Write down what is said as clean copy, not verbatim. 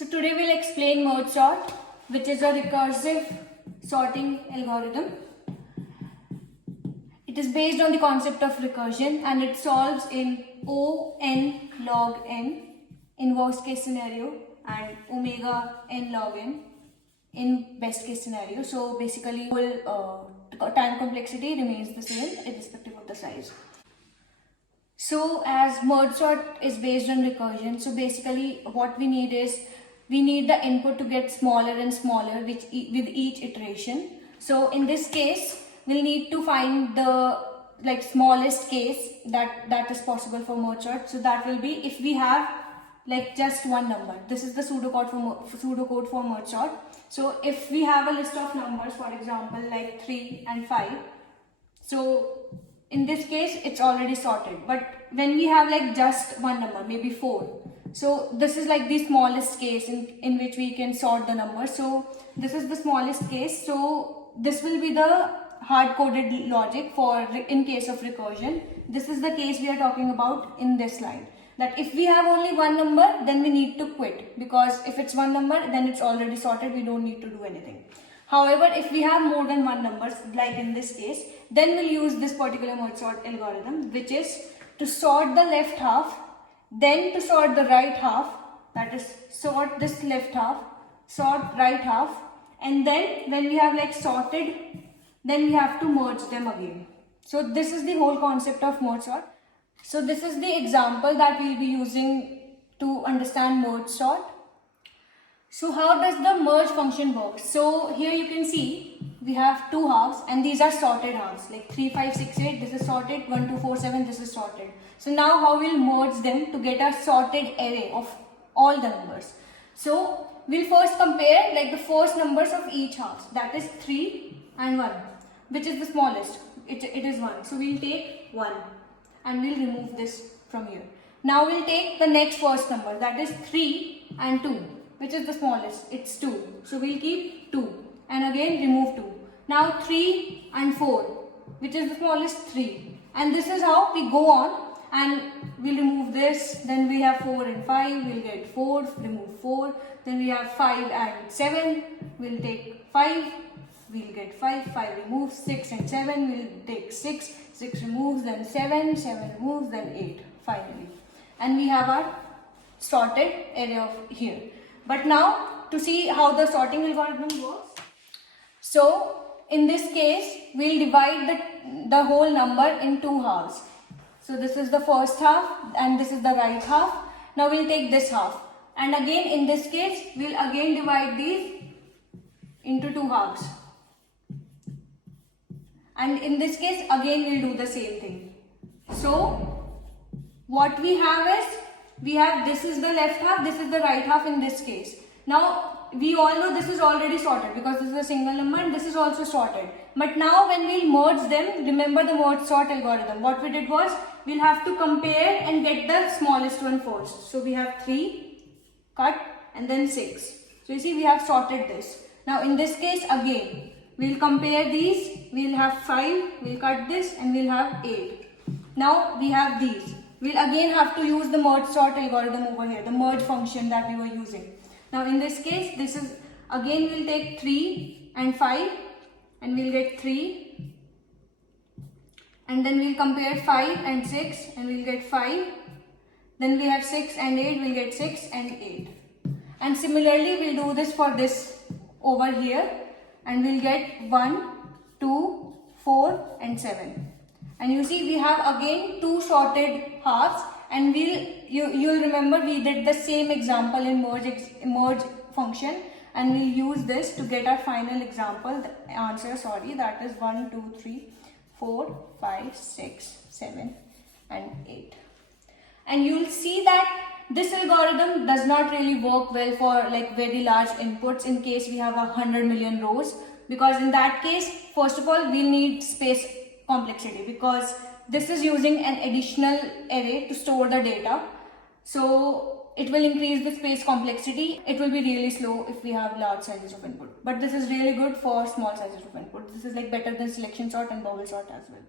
So today we'll explain merge sort, which is a recursive sorting algorithm. It is based on the concept of recursion and it solves in O n log n in worst case scenario and omega n log n in best case scenario. So basically time complexity remains the same irrespective of the size. So as merge sort is based on recursion, so basically what we need is we need the input to get smaller and smaller with each iteration. So in this case we'll need to find the smallest case that is possible for merge sort. So that will be if we have just one number. This is the pseudocode for merge sort. So if we have a list of numbers, for example like 3 and 5, so in this case it's already sorted. But when we have just one number, maybe 4, so this is the smallest case in which we can sort the numbers. So this is the smallest case. So this will be the hard-coded logic for in case of recursion. This is the case we are talking about in this slide. That if we have only one number, then we need to quit, because if it's one number, then it's already sorted, we don't need to do anything. However, if we have more than one numbers, like in this case, then we'll use this particular merge sort algorithm, which is to sort the left half, then to sort the right half, that is sort this left half, sort right half, and then when we have sorted, then we have to merge them again. So this is the whole concept of merge sort. So this is the example that we'll be using to understand merge sort. So how does the merge function work? So here you can see we have two halves and these are sorted halves, like 3, 5, 6, 8, this is sorted, 1, 2, 4, 7, this is sorted. So now how we'll merge them to get a sorted array of all the numbers. So we'll first compare the first numbers of each half, that is 3 and 1, which is the smallest, it is 1. So we'll take 1 and we'll remove this from here. Now we'll take the next first number, that is 3 and 2, which is the smallest, it's 2. So we'll keep 2 and again remove 2. Now 3 and 4, which is the smallest, 3. And this is how we go on, and we'll remove this. Then we have 4 and 5, we'll get 4, remove 4. Then we have 5 and 7, we'll take 5, we'll get 5, 5 removes, 6 and 7, we'll take 6, 6 removes, then 7, 7 removes, then 8 finally. And we have our sorted array of here. But now to see how the sorting algorithm works. So in this case we'll divide the whole number in two halves. So this is the first half and this is the right half. Now we'll take this half. And again in this case we'll again divide these into two halves. And in this case again we'll do the same thing. So what we have is, this is the left half, this is the right half in this case. Now we all know this is already sorted because this is a single number and this is also sorted. But now when we'll merge them, remember the merge sort algorithm. What we did was, we'll have to compare and get the smallest one first. So we have 3, cut, and then 6. So you see we have sorted this. Now in this case again, we'll compare these, we'll have 5, we'll cut this and we'll have 8. Now we have these. We'll again have to use the merge sort algorithm over here, the merge function that we were using. Now in this case, this is again we'll take 3 and 5 and we'll get 3. And then we'll compare 5 and 6 and we'll get 5. Then we have 6 and 8, we'll get 6 and 8. And similarly, we'll do this for this over here and we'll get 1, 2, 4 and 7. And you see we have again two sorted halves, and you'll remember we did the same example in merge function, and we'll use this to get our final example, the answer, that is 1, 2, 3, 4, 5, 6, 7 and 8. And you'll see that this algorithm does not really work well for very large inputs in case we have 100 million rows, because in that case, first of all, we'll need space complexity because this is using an additional array to store the data. So it will increase the space complexity. It will be really slow if we have large sizes of input. But this is really good for small sizes of input. This is better than selection sort and bubble sort as well.